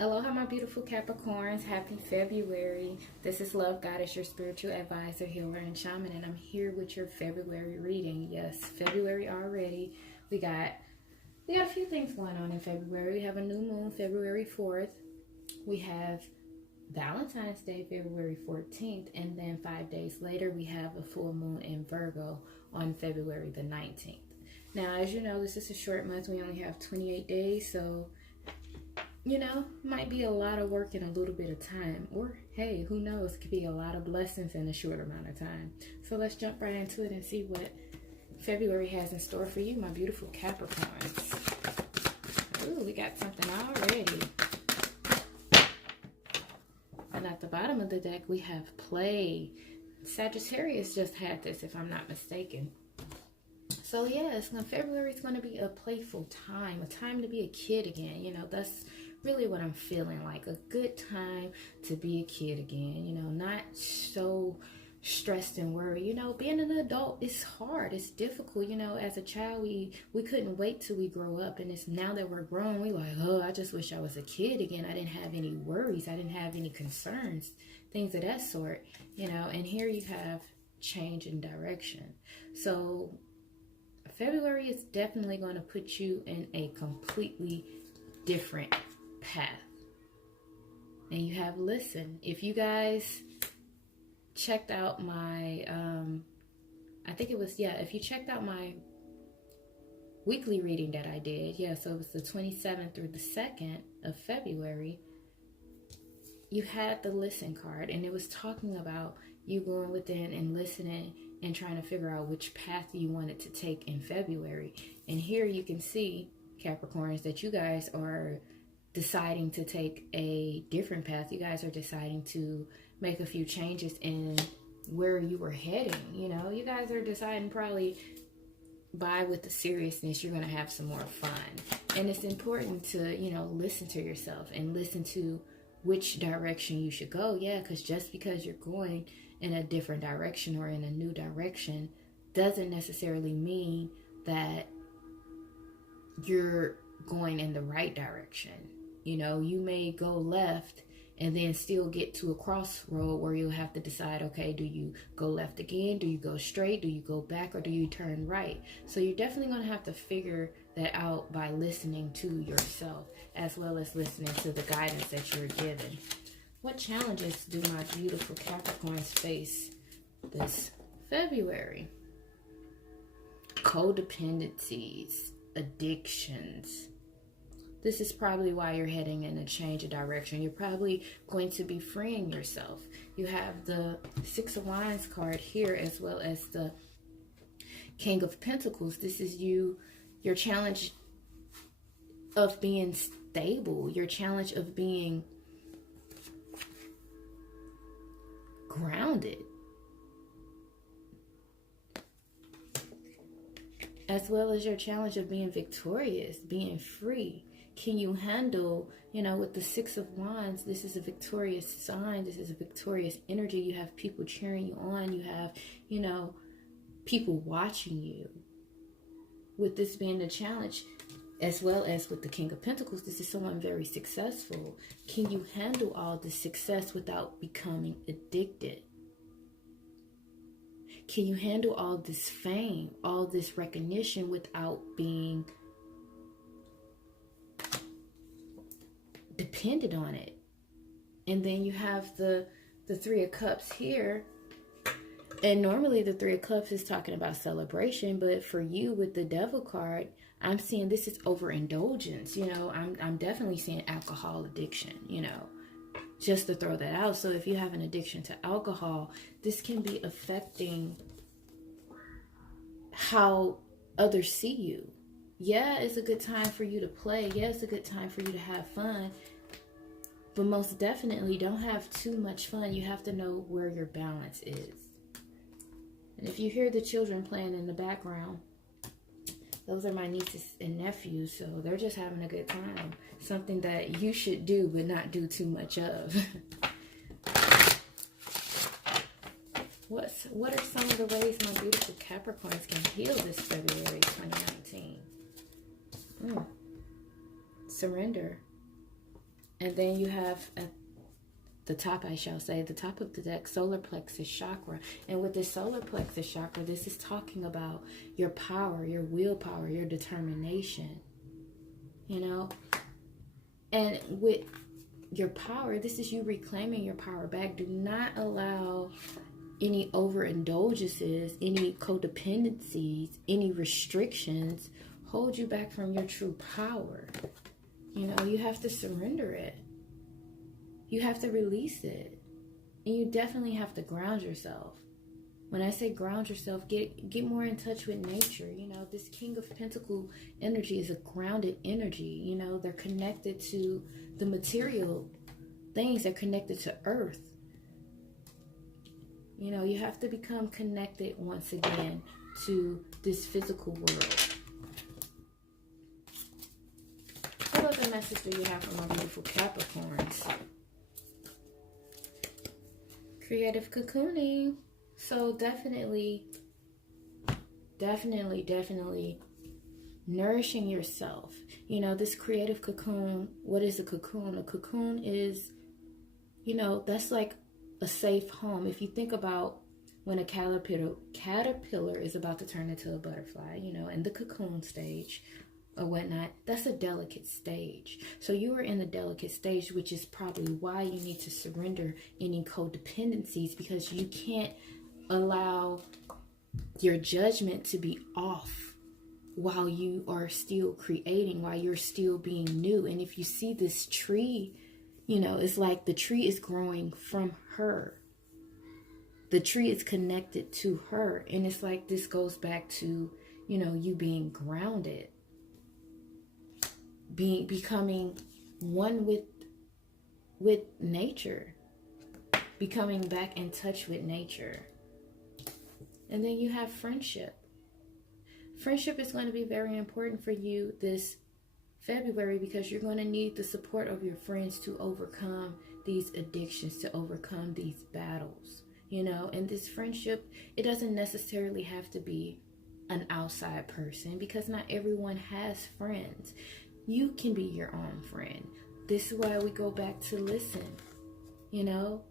Aloha, my beautiful Capricorns. Happy February. This is Love Goddess, your spiritual advisor, healer, and shaman, and I'm here with your February reading. Yes, February already. We got a few things going on in February. We have a new moon, February 4th. We have Valentine's Day, February 14th, and then 5 days later, we have a full moon in Virgo on February the 19th. Now, as you know, this is a short month. We only have 28 days, so might be a lot of work in a little bit of time. Or, hey, who knows? It could be a lot of blessings in a short amount of time. So let's jump right into it and see what February has in store for you, my beautiful Capricorns. Ooh, we got something already. And at the bottom of the deck, we have play. Sagittarius just had this, if I'm not mistaken. So yeah, February is going to be a playful time, a time to be a kid again. That's really what I'm feeling like. A good time to be a kid again, not so stressed and worried. Being an adult is hard. It's difficult. As a child, we couldn't wait till we grow up. And it's now that we're grown, we like, oh, I just wish I was a kid again. I didn't have any worries. I didn't have any concerns, things of that sort, and here you have change in direction. So February is definitely going to put you in a completely different path. And you have listened. If you guys checked out my, if you checked out my weekly reading that I did, so it was the 27th through the 2nd of February, you had the listen card, and it was talking about you going within and listening and trying to figure out which path you wanted to take in February. And here you can see, Capricorns, that you guys are deciding to take a different path. You guys are deciding to make a few changes in where you were heading. You guys are deciding probably with the seriousness, you're going to have some more fun. And it's important to, listen to yourself and listen to which direction you should go. Yeah, because just because you're going in a different direction or in a new direction doesn't necessarily mean that you're going in the right direction. You may go left and then still get to a crossroad where you'll have to decide, okay, do you go left again? Do you go straight? Do you go back? Or do you turn right? So you're definitely going to have to figure that out by listening to yourself, as well as listening to the guidance that you're given. What challenges do my beautiful Capricorns face this February? Codependencies, addictions. This is probably why you're heading in a change of direction. You're probably going to be freeing yourself. You have the Six of Wands card here, as well as the King of Pentacles. This is your challenge of being stable, your challenge of being grounded, as well as your challenge of being victorious, being free. Can you handle, with the Six of Wands, this is a victorious sign. This is a victorious energy. You have people cheering you on. You have, people watching you. With this being the challenge, as well as with the King of Pentacles, this is someone very successful. Can you handle all this success without becoming addicted? Can you handle all this fame, all this recognition without being dependent on it? And then you have the Three of Cups here. And normally the Three of Cups is talking about celebration, but for you with the Devil card, I'm seeing this is overindulgence. I'm definitely seeing alcohol addiction, just to throw that out. So if you have an addiction to alcohol, this can be affecting how others see you. Yeah, it's a good time for you to play. Yeah, it's a good time for you to have fun. But most definitely don't have too much fun. You have to know where your balance is. And if you hear the children playing in the background, those are my nieces and nephews, so they're just having a good time. Something that you should do, but not do too much of. What are some of the ways my beautiful Capricorns can heal this February 2019? Surrender. And then you have at the top, I shall say, the top of the deck, solar plexus chakra. And with this solar plexus chakra, this is talking about your power, your willpower, your determination, you know. And with your power, this is you reclaiming your power back. Do not allow any overindulgences, any codependencies, any restrictions hold you back from your true power. You know, you have to surrender it. You have to release it. And you definitely have to ground yourself. When I say ground yourself, get more in touch with nature. You know, this King of Pentacle energy is a grounded energy. You know, they're connected to the material things. They're connected to earth. You know, you have to become connected once again to this physical world. What other message do you have for my beautiful Capricorns? Creative cocooning. So definitely nourishing yourself. You know, this creative cocoon, what is a cocoon? A cocoon is, you know, that's like a safe home. If you think about when a caterpillar is about to turn into a butterfly, you know, in the cocoon stage or whatnot, that's a delicate stage. So you are in the delicate stage, which is probably why you need to surrender any codependencies, because you can't allow your judgment to be off while you are still creating, while you're still being new. And if you see this tree, you know, it's like the tree is growing from her. The tree is connected to her. And it's like this goes back to, you know, you being grounded. Becoming one with nature. Becoming back in touch with nature. And then you have friendship. Friendship is going to be very important for you this February, because you're going to need the support of your friends to overcome these addictions, to overcome these battles, you know. And this friendship, it doesn't necessarily have to be an outside person, because not everyone has friends. You can be your own friend. This is why we go back to listen, you know.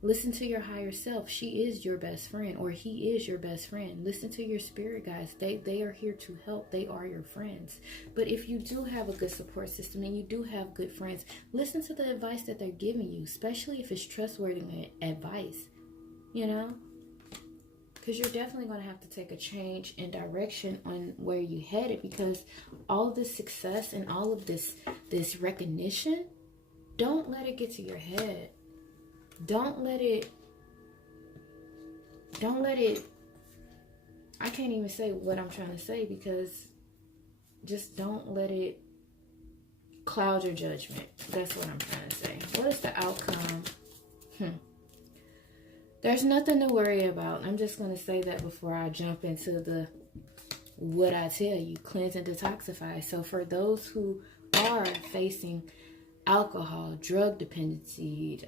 Listen to your higher self. She is your best friend, or he is your best friend. Listen to your spirit guides. They are here to help. They are your friends. But if you do have a good support system and you do have good friends, listen to the advice that they're giving you, especially if it's trustworthy advice, you know, because you're definitely going to have to take a change in direction on where you headed, because all of this success and all of this recognition, don't let it get to your head. Don't let it, I can't even say what I'm trying to say, because just don't let it cloud your judgment. That's what I'm trying to say. What is the outcome? There's nothing to worry about. I'm just going to say that before I jump into what I tell you, cleanse and detoxify. So for those who are facing alcohol, drug dependency,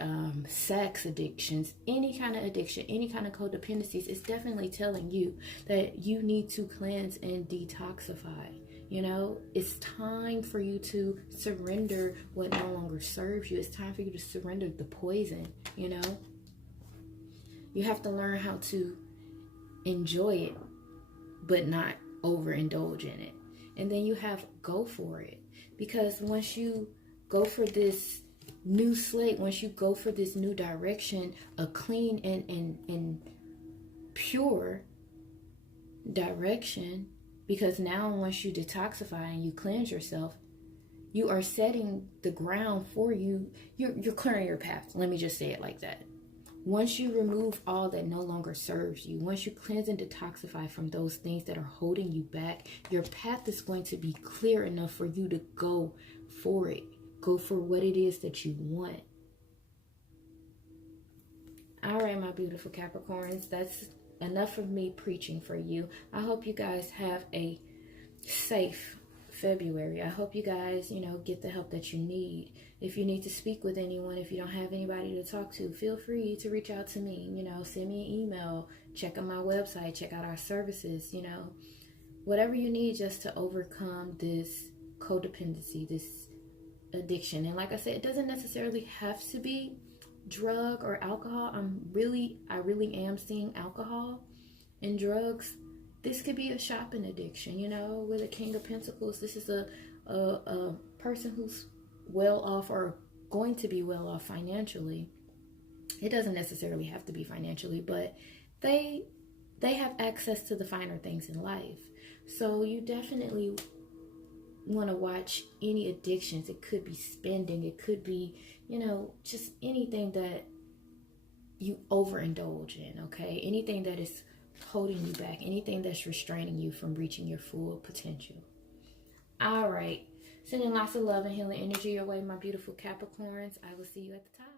sex addictions, any kind of addiction, any kind of codependencies, it's definitely telling you that you need to cleanse and detoxify. You know, it's time for you to surrender what no longer serves you. It's time for you to surrender the poison, you know. You have to learn how to enjoy it, but not overindulge in it. And then you have go for it. Because once you go for this new slate, once you go for this new direction, a clean and pure direction, because now once you detoxify and you cleanse yourself, you are setting the ground for you. You're clearing your path. Let me just say it like that. Once you remove all that no longer serves you, once you cleanse and detoxify from those things that are holding you back, your path is going to be clear enough for you to go for it. Go for what it is that you want. All right, my beautiful Capricorns, that's enough of me preaching for you. I hope you guys have a safe February. I hope you guys, you know, get the help that you need. If you need to speak with anyone, if you don't have anybody to talk to, feel free to reach out to me. You know, send me an email, check out my website, check out our services, you know, whatever you need just to overcome this codependency, this addiction. And like I said, it doesn't necessarily have to be drug or alcohol. I really am seeing alcohol and drugs. This could be a shopping addiction, you know, with a King of Pentacles. This is a person who's well off or going to be well off financially. It doesn't necessarily have to be financially, but they have access to the finer things in life. So you definitely want to watch any addictions. It could be spending, it could be, you know, just anything that you overindulge in, okay? Anything that is holding you back, anything that's restraining you from reaching your full potential. All right, sending lots of love and healing energy your way, my beautiful Capricorns. I will see you at the top.